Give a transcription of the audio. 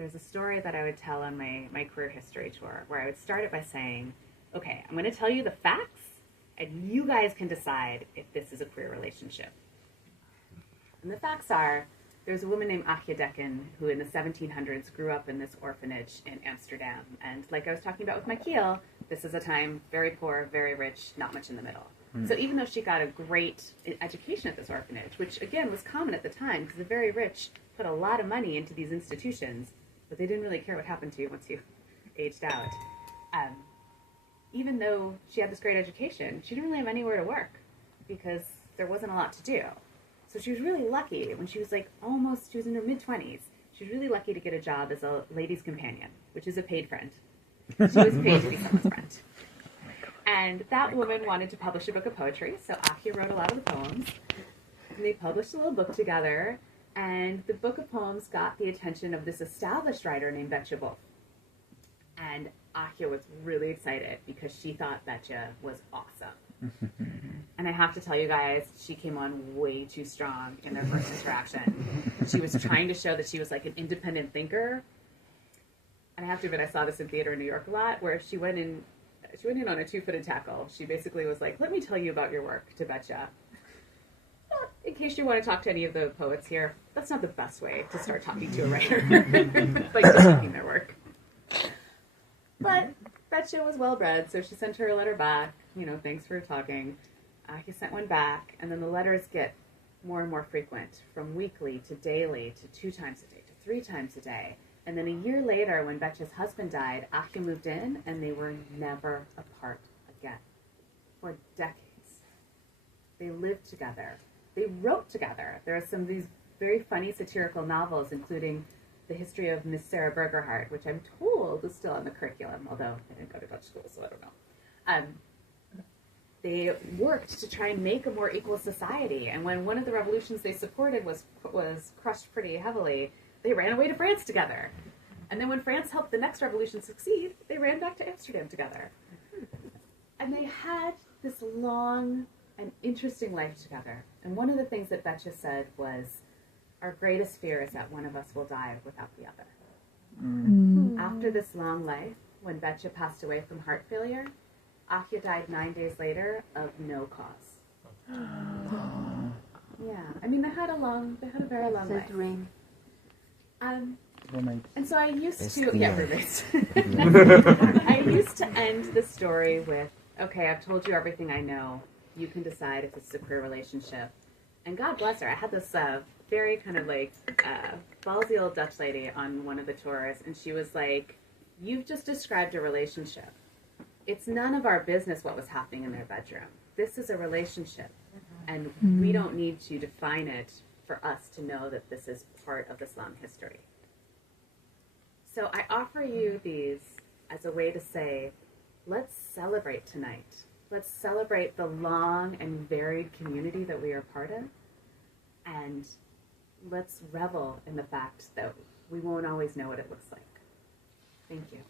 there's a story that I would tell on my career history tour where I would start it by saying, okay, I'm going to tell you the facts, and you guys can decide if this is a queer relationship. And the facts are, there's a woman named Aagje Deken who in the 1700s grew up in this orphanage in Amsterdam. And like I was talking about with my keel, this is a time very poor, very rich, not much in the middle. So even though she got a great education at this orphanage, which again was common at the time because the very rich put a lot of money into these institutions, but they didn't really care what happened to you once you aged out. Even though she had this great education, she didn't really have anywhere to work because there wasn't a lot to do. So she was really lucky when she was she was in her mid-20s. She was really lucky to get a job as a lady's companion, which is a paid friend. She was paid to be someone's friend. And that woman wanted to publish a book of poetry, so Aagje wrote a lot of the poems. And they published a little book together, and the book of poems got the attention of this established writer named Betje Wolff. And Aagje was really excited because she thought Betje was awesome. And I have to tell you guys, she came on way too strong in their first interaction. She was trying to show that she was like an independent thinker. And I have to admit, I saw this in theater in New York a lot, where she went in on a 2-footed tackle. She basically was like, let me tell you about your work to Betje. In case you want to talk to any of the poets here, that's not the best way to start talking to a writer. Like critiquing their work. But Betje was well-bred, so she sent her a letter back. Thanks for talking. He sent one back, and then the letters get more and more frequent, from weekly to daily to 2 times a day to 3 times a day. And then a year later, when Betje's husband died, Aagje moved in, and they were never apart again. For decades. They lived together. They wrote together. There are some of these very funny satirical novels, including The History of Miss Sara Burgerhart, which I'm told is still on the curriculum, although I didn't go to Dutch school, so I don't know. They worked to try and make a more equal society, and when one of the revolutions they supported was crushed pretty heavily, they ran away to France together. And then when France helped the next revolution succeed, they ran back to Amsterdam together. And they had this long and interesting life together. And one of the things that Betje said was, our greatest fear is that one of us will die without the other. After this long life, when Betje passed away from heart failure, Aagje died 9 days later of no cause. Yeah, I mean, they had a very long life. Dream. And so I used to, roommates. I used to end the story with, okay, I've told you everything I know. You can decide if it's a queer relationship. And God bless her. I had this very kind of ballsy old Dutch lady on one of the tours, and she was like, you've just described a relationship. It's none of our business what was happening in their bedroom. This is a relationship, and we don't need to define it for us to know that this is part of this long history. So I offer you these as a way to say, let's celebrate tonight. Let's celebrate the long and varied community that we are part of, and let's revel in the fact that we won't always know what it looks like. Thank you.